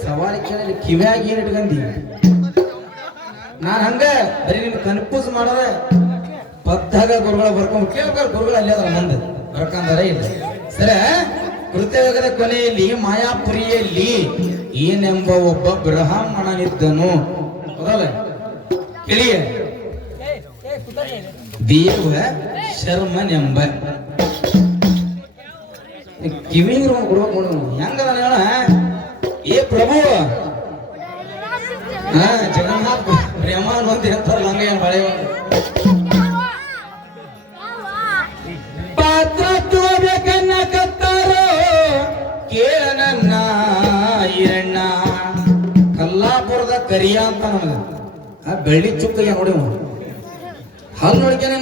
ಸವಾರಿ ಕೇಳಿ ಕಿವ್ಯಾಗ ಏನ್ ಇಟ್ಕಂದಿ ನಾನ್ ಹಂಗ ಬರೀ ನಿನ್ ಕನ್ಫ್ಯೂಸ್ ಮಾಡೋದ ಪದ್ದಾಗ ಗುರುಗಳ ಬರ್ಕೊಂಡ್ ಕೇಳ್ಬೇಕ ಗುರುಗಳು ಅಲ್ಲಿ ಅದ್ರ ಮುಂದೆ ಬರ್ಕಂದಾರ ಇಲ್ಲ ಸರ ಕೃತ್ಯಯೋಗದ ಕೊನೆಯಲ್ಲಿ ಮಾಯಾಪುರಿಯಲ್ಲಿ ಏನೆಂಬ ಒಬ್ಬ ಬ್ರಾಹ್ಮಣನಿದ್ದನು ಹೌದಲ್ಲ ಕೇಳಿಯ ದೇವ ಶರ್ಮನೆಂಬ ಕಿವಿಂಗ್ ಕೊಡ್ಬೇಕು ಹೆಂಗದ ಹೇಳ ಏ ಪ್ರಭು ಜಗನ್ನಾಥ ಪ್ರೇಮ ಅನ್ನೋದು ಹೇಳ್ತಾರಲ್ಲ ಹಂಗ ಏನ್ ಬಳೆ ಪಾತ್ರ ತೋಬೇಕನ್ನ ಕತ್ತಾರೋ ಕೇಳ ನನ್ನ ಈರಣ್ಣ ಕಲ್ಲಾಪುರದ ಕರಿಯ ಅಂತ ನಮಗ ಬೆಳ್ಳಿ ಚುಕ್ಕ ನೋಡಿ ಹಲ್ ನೋಡ್ಕೇನೆ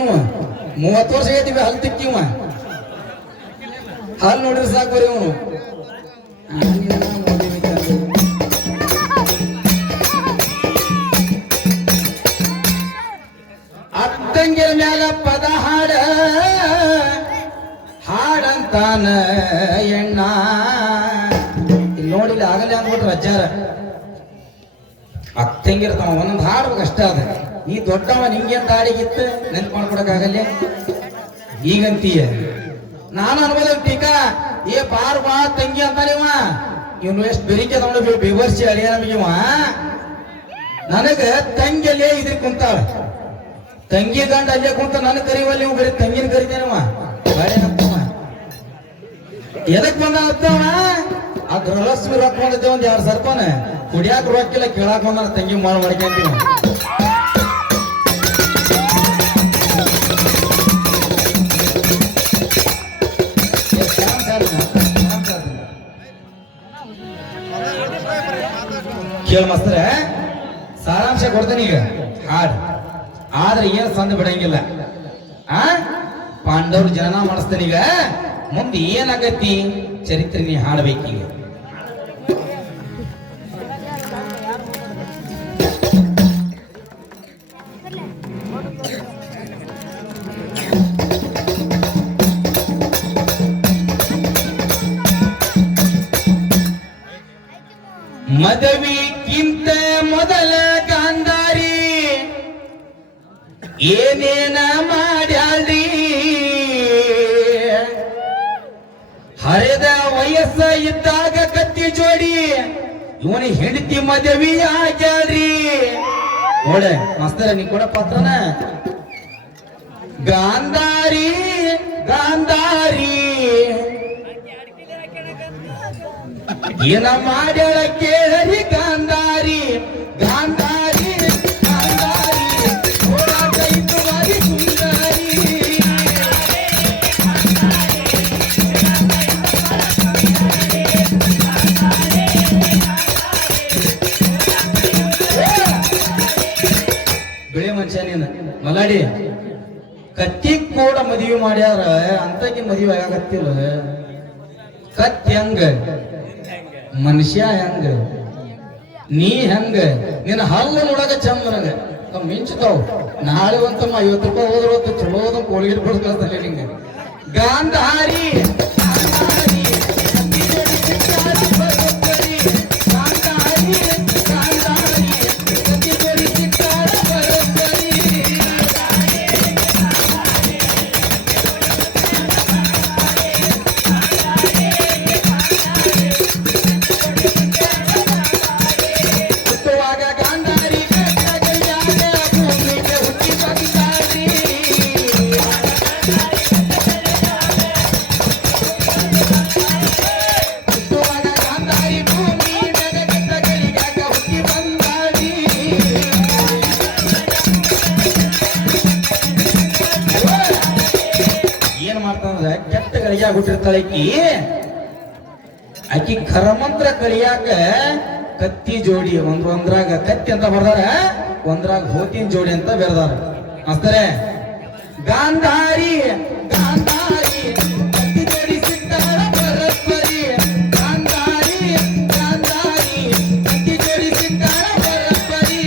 30 ವರ್ಷ ಐತಿವಿ ಹಲ್ ತಿಕ್ಕಿವ ಹಲ್ ನೋಡ್ರಿ ಸಾಕು ಬರೀ ಅವನು ಅತ್ತಂಗಿರ ಮ್ಯಾಲ ಪದ ಹಾಡಂತಾನ ಎಣ್ಣ ಇಲ್ಲಿ ನೋಡಿಲ್ಲ ಆಗಲೇ ಅಂದ್ಬಿಟ್ರು ಅಜ್ಜಾರ ಅತ್ತಂಗಿರ ತಮ್ಮ ಒಂದೊಂದು ಹಾಡ್ಬೇಕು ಅಷ್ಟ ಅದ ನೀ ದೊಡ್ಡವ ನಿಂಗೇನ್ ದಾಡಿಗಿತ್ತು ನೆನ್ಪು ಮಾಡ್ಕೊಡಕ್ಕಾಗಲ್ಲ ಈಗಂತೀಯ ನಾನು ಅನ್ಬೋದ ಟೀಕಾ ಏ ಬಾರ್ ಬಾ ತಂಗಿ ಅಂತಾನಿವ ಇವನು ಎಷ್ಟು ಬೆರಿಕೆ ತಗೊಂಡು ಬೆವರ್ಸಿ ಅಳಿಯ ನಮಗಿವ ನನಗ ತಂಗಿಯಲ್ಲೇ ಇದ್ರಿ ಕುಂತಾಳ ತಂಗಿ ಗಂಡ ಅಲ್ಲೇ ಕುಂತ ನನ್ನ ಕರಿವಲ್ಲಿ ನೀವು ಬರೀ ತಂಗಿನ ಕರಿತೇನವ ಬಾಳೆನಪ್ಪವ ಎದಕ್ ಬಂದ ಅತ್ತವ ಆ ಗೃಹಲಕ್ಷ್ಮಿ ರೊಕ್ಕ ಬಂದೈತೆ ಒಂದ್ 2 ಸರ್ಪನ ಕುಡಿಯಾಕ ರೊಕ್ಕಿಲ್ಲ ಕೇಳಾಕ ಬಂದ ತಂಗಿ ಮಾಡ್ಕೊಂತೀವಿ ಕೇಳ ಮಸ್ತರ ಸಾರಾಂಶ ಕೊಡ್ತೇನೆ ಈಗ ಹಾಡ್ ಆದ್ರೆ ಏನ್ ಸಂದ ಬಿಡಂಗಿಲ್ಲ ಪಾಂಡವ್ರ ಜನನ ಮಾಡಿಸ್ತೇನೆ ಈಗ ಮುಂದೆ ಏನಾಗತ್ತಿ ಚರಿತ್ರೆ ನೀ ಹಾಡ್ಬೇಕೀಗ ಮದುವೆಗಿಂತ ಮೊದಲ ಗಾಂಧಾರಿ ಏನೇನ ಮಾಡ್ಯಾಳ್ರಿ ಹರಿದ ವಯಸ್ಸ ಇದ್ದಾಗ ಕತ್ತಿ ಜೋಡಿ ಇವನ ಹೆಂಡತಿ ಮದುವೆ ಆಗ್ಯಾಳ್ರಿ ನೋಡೆ ಮಸ್ತರ ನೀ ಕೂಡ ಪತ್ರನ ಗಾಂಧಾರಿ ಗಾಂಧಾರಿ ಏನ ಮಾಡ್ಯಾಳ ಕೇಳರಿ ಗಾಂಧಾರಿ ಗಾಂಧಾರಿ ಗಾಂಧಾರಿ ಓಡಾಟ ಇದ್ದು ಬಾರಿ ಸುಂದರಿ ಬೆಳೆ ಮನುಷ್ಯ ನೀನು ಮಲಾಡಿ ಕತ್ತಿ ಕೂಡ ಮದುವೆ ಮಾಡ್ಯಾರ ಅಂತಕಿ ಮದುವೆ ಆಗತ್ತಿಲ್ಲ ಕತ್ತಿ ಹೆಂಗ ಮನುಷ್ಯ ಹೆಂಗ ನೀ ಹೆಂಗ ನಿನ್ನ ಹಲ್ಲು ನೋಡಕ ಚಂದ್ರಂಗ ಮಿಂಚತಾವ್ ನಾಳೆ ಅಂತ 50 ರೂಪಾಯಿ ಹೋದ್ರ ಚಲೋ ಕೋಳಿಗೆ ಕೊಡ್ತಾರೆ ನಿಂಗೆ ಗಾಂಧಾರಿ ಕೆಟ್ಟ ಗಳಿಯಾಗ ಹುಟ್ಟಿರ್ತಾಳೆ ಆಕಿ ಖರಮಂತ್ರ ಕಲಿಯಾಕ ಕತ್ತಿ ಜೋಡಿ ಒಂದ್ರಾಗ ಕತ್ತಿ ಅಂತ ಬರ್ದಾರ, ಒಂದ್ರಾಗ ಹೋತಿನ ಜೋಡಿ ಅಂತ ಬೆರೆದಾರ. ಅಷ್ಟೇ ಗಾಂಧಾರಿ ಗಾಂಧಾರಿ ಕತ್ತಿ ಜೋಡಿ ಸಿಗ್ತಾಳ ಪರಸ್ಪರಿ, ಗಾಂಧಾರಿ ಗಾಂಧಾರಿ ಕತ್ತಿ ಜೋಡಿ ಸಿಗ್ತಾಳ ಪರಸ್ಪರಿ.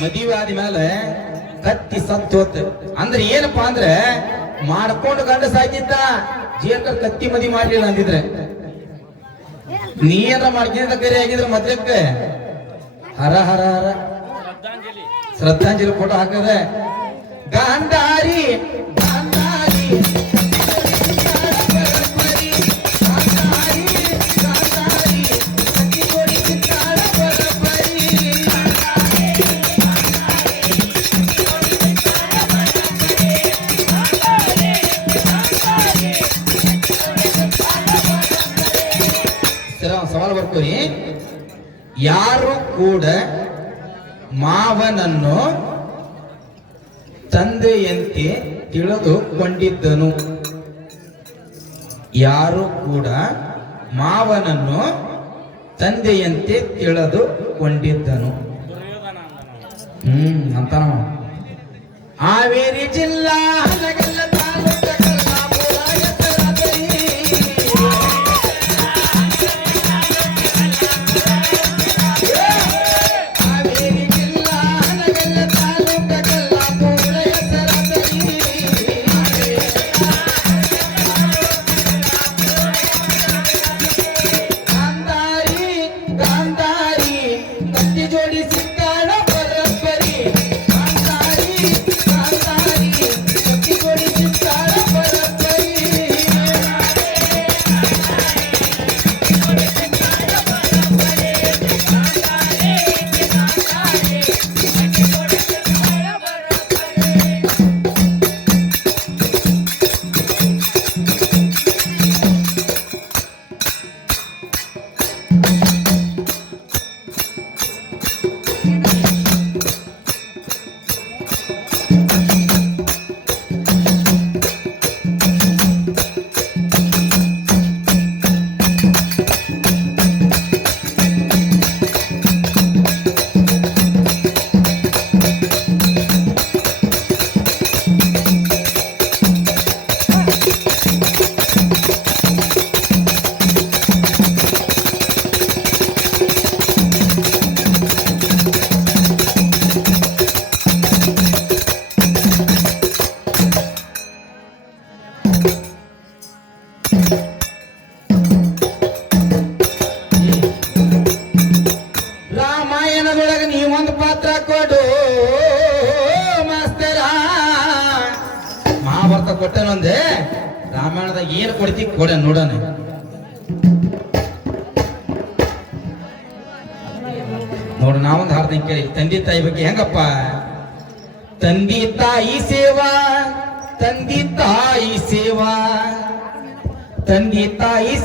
ಮದುವೆ ಮೇಲೆ ಕತ್ತಿ ಸತ್ತು ಹೋತ್ ಅಂದ್ರೆ ಏನಪ್ಪಾ ಅಂದ್ರೆ ಮಾಡ್ಕೊಂಡು ಗಂಡ ಸಾಯ್ತಿದ್ದ, ಜೇಕರ್ ಕತ್ತಿ ಮದಿ ಮಾಡ್ಲಿಲ್ಲ ಅಂದಿದ್ರೆ ನೀ ಏನ ಮಾಡ್ಕೊಂಡ ಕರಿ ಆಗಿದ್ರೆ ಮೊದ್ಲಕ್ಕೆ ಹರ ಹರ ಹರ ಶ್ರದ್ಧಾಂಜಲಿ ಫೋಟೋ ಹಾಕದೆ ಗಾಂಧಾರಿ ಗಾಂಧಾರಿ ಸವಾಲು ಬರ್ಕೋರಿ. ಯಾರು ಕೂಡ ಮಾವನನ್ನು ತಂದೆಯಂತೆ ತಿಳಿದುಕೊಂಡಿದ್ದನು, ಯಾರು ಕೂಡ ಮಾವನನ್ನು ತಂದೆಯಂತೆ ತಿಳಿದುಕೊಂಡಿದ್ದನು. ಅಂತ ಹಾವೇರಿ ಜಿಲ್ಲಾ ಹನಗಲ್ಲ ತಾಲೂಕ ಕಲ್ಲಾಪುರ ಎತ್ತರದೈ. ರಾಮಾಯಣದೊಳಗೆ ನೀವೊಂದು ಪಾತ್ರ ಕೊಡು ಮಾಸ್ತರ. ಮಹಾಭಾರತ ಕೊಟ್ಟನೊಂದೆ, ರಾಮಾಯಣದಾಗ ಏನು ಕೊಡ್ತಿ ಕೊಡ ನೋಡೋಣ. ನೋಡು ನಾವೊಂದು ಹಾಡ್ದಂಗೆ ಕೇಳಿ. ತಂದೆ ತಾಯಿ ಬಗ್ಗೆ ಹೆಂಗಪ್ಪ? ತಂದೆ ತಾಯಿ ಸೇವಾ, ತಂದೆ ತಾಯಿ ಸೇವಾ, ತಂದೆ ತಾಯಿ